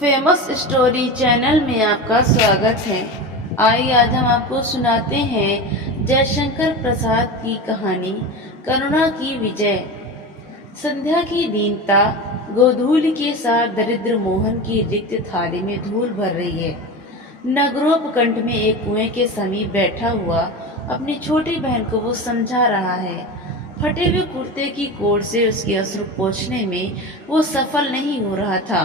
Famous story channel में आपका स्वागत है। आइए आज हम आपको सुनाते हैं जयशंकर प्रसाद की कहानी करुणा की विजय। संध्या की दीनता गोधूलि के साथ दरिद्र मोहन की रिक्त थाली में धूल भर रही है। नगरोपकंठ में एक कुएं के समीप बैठा हुआ अपनी छोटी बहन को वो समझा रहा है। फटे हुए कुर्ते की कोर से उसके अश्रु पोंछने में वो सफल नहीं हो रहा था,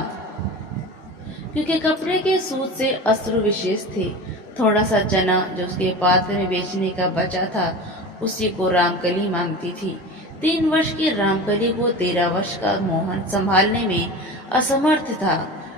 क्योंकि कपड़े के सूत से अश्रु विशेष थे। थोड़ा सा चना जो उसके पात्र में बेचने का बचा था, उसी को रामकली मांगती थी। 3 वर्ष की रामकली को 13 वर्ष का मोहन संभालने में असमर्थ था।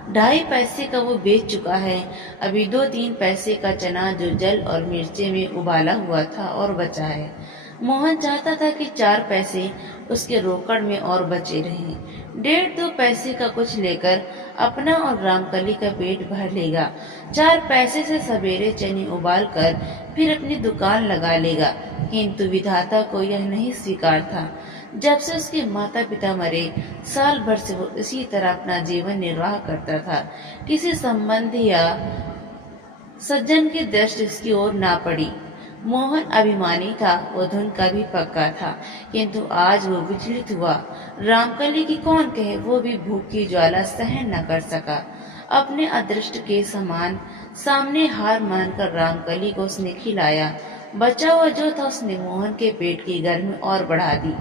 2.5 पैसे का वो बेच चुका है। अभी 2-3 पैसे का चना जो जल और मिर्चे में उबाला हुआ था और बचा है। मोहन चाहता था कि 4 पैसे उसके रोकड़ में और बचे रहें। 1.5-2 पैसे का कुछ लेकर अपना और रामकली का पेट भर लेगा। 4 पैसे से सवेरे चने उबाल कर फिर अपनी दुकान लगा लेगा। किंतु विधाता को यह नहीं स्वीकार था। जब से उसके माता पिता मरे, साल भर से वो इसी तरह अपना जीवन निर्वाह करता था। किसी संबंधी या सज्जन की दृष्टि उसकी ओर ना पड़ी। मोहन अभिमानी था, वो धुन का भी पक्का था, किंतु आज वो विचलित हुआ। रामकली की कौन कहे, वो भी भूख की ज्वाला सहन न कर सका। अपने अदृष्ट के समान सामने हार मानकर रामकली को उसने खिलाया। बचा हुआ जो था उसने मोहन के पेट की गर्मी और बढ़ा दी।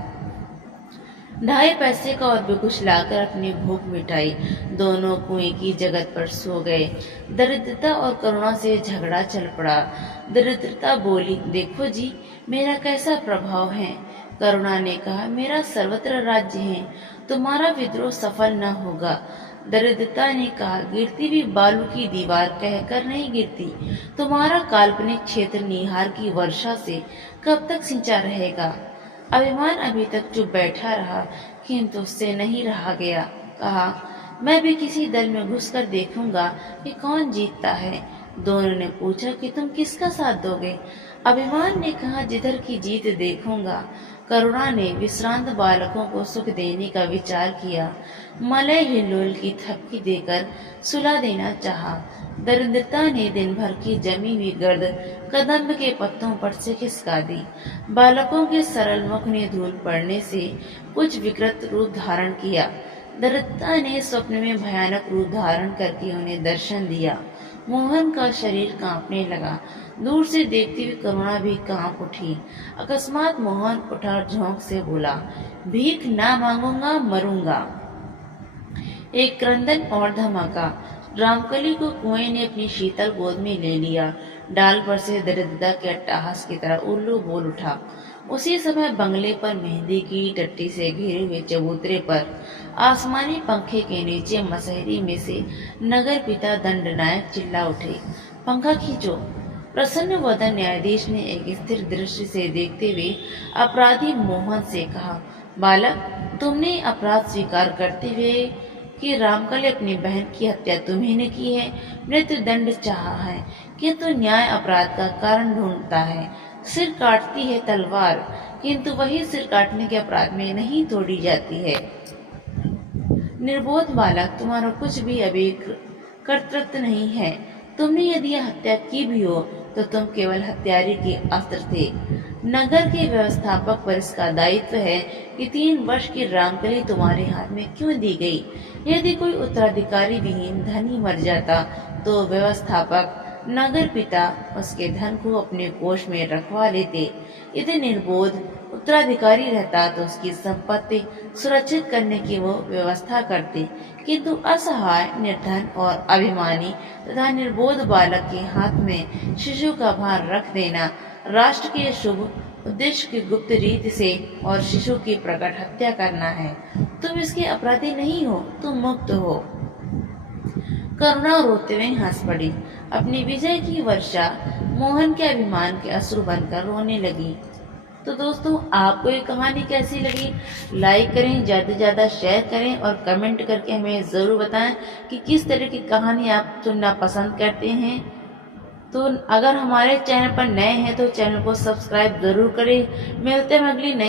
2.5 पैसे का और भी कुछ लाकर अपनी भूख मिटाई। दोनों कुएं की जगत पर सो गए। दरिद्रता और करुणा से झगड़ा चल पड़ा। दरिद्रता बोली, देखो जी मेरा कैसा प्रभाव है। करुणा ने कहा, मेरा सर्वत्र राज्य है, तुम्हारा विद्रोह सफल न होगा। दरिद्रता ने कहा, गिरती भी बालू की दीवार कहकर नहीं गिरती। तुम्हारा काल्पनिक क्षेत्र निहार की वर्षा से कब तक सिंचा रहेगा। अभिमान अभी तक चुप बैठा रहा, किंतु उससे नहीं रहा गया। कहा, मैं भी किसी दल में घुसकर देखूंगा कि कौन जीतता है। दोनों ने पूछा कि तुम किसका साथ दोगे। अभिमान ने कहा, जिधर की जीत देखूंगा। करुणा ने विश्रांत बालकों को सुख देने का विचार किया। मलय हिल्लोल की थपकी देकर सुला देना चाहा। दरिद्रता ने दिन भर की जमी हुई गर्द कदम्ब के पत्तों पर से खिसका दी। बालकों के सरल मुख ने धूल पड़ने से कुछ विकृत रूप धारण किया। दरिद्रता ने स्वप्न में भयानक रूप धारण करके उन्हें दर्शन दिया। मोहन का शरीर कांपने लगा। दूर से देखती हुई करुणा भी कांप उठी। अकस्मात मोहन उठा और झोंक से बोला, भीख ना मांगूंगा, मरूंगा। एक क्रंदन और धमाका। रामकली को कुएं ने अपनी शीतल गोद में ले लिया। डाल पर से दरिद्रता के अट्टहास की तरह उल्लू बोल उठा। उसी समय बंगले पर मेहंदी की टट्टी से घिरे हुए चबूतरे पर आसमानी पंखे के नीचे मसहरी में से नगर पिता दंडनायक चिल्ला उठे, पंखा खींचो। प्रसन्न वदन न्यायाधीश ने एक स्थिर दृष्टि से देखते हुए अपराधी मोहन से कहा, बालक, तुमने अपराध स्वीकार करते हुए कि रामकली अपनी बहन की हत्या तुम्ही ने की है, मृत्यु दंड चाहा है, किंतु न्याय अपराध का कारण ढूंढता है। सिर काटती है तलवार, किंतु वही सिर काटने के अपराध में नहीं तोड़ी जाती है। निर्बोध बालक, तुम्हारा कुछ भी अभी कर्तृत्व नहीं है। तुमने यदि यह हत्या की भी हो तो तुम केवल हत्यारे के अस्त्र थे। नगर के व्यवस्थापक पर इसका दायित्व है कि 3 वर्ष की रामकली तुम्हारे हाथ में क्यों दी गई। यदि कोई उत्तराधिकारी विहीन धनी मर जाता तो व्यवस्थापक नगर पिता उसके धन को अपने कोष में रखवा लेते। यदि निर्बोध उत्तराधिकारी रहता तो उसकी संपत्ति सुरक्षित करने की वो व्यवस्था करते, किंतु असहाय, निर्धन और अभिमानी तथा निर्बोध बालक के हाथ में शिशु का भार रख देना राष्ट्र के शुभ उद्देश्य की गुप्त रीति से और शिशु की प्रकट हत्या करना है। तुम इसके अपराधी नहीं हो, तुम मुक्त हो। करुणा रोते हुए हंस पड़ी। अपनी विजय की वर्षा मोहन के अभिमान के अश्रु बनकर रोने लगी। तो दोस्तों, आपको ये कहानी कैसी लगी? लाइक करें, ज़्यादा से ज़्यादा शेयर करें और कमेंट करके हमें ज़रूर बताएं कि किस तरह की कहानी आप सुनना पसंद करते हैं। तो अगर हमारे चैनल पर नए हैं तो चैनल को सब्सक्राइब ज़रूर करें। मिलते हैं अगली नई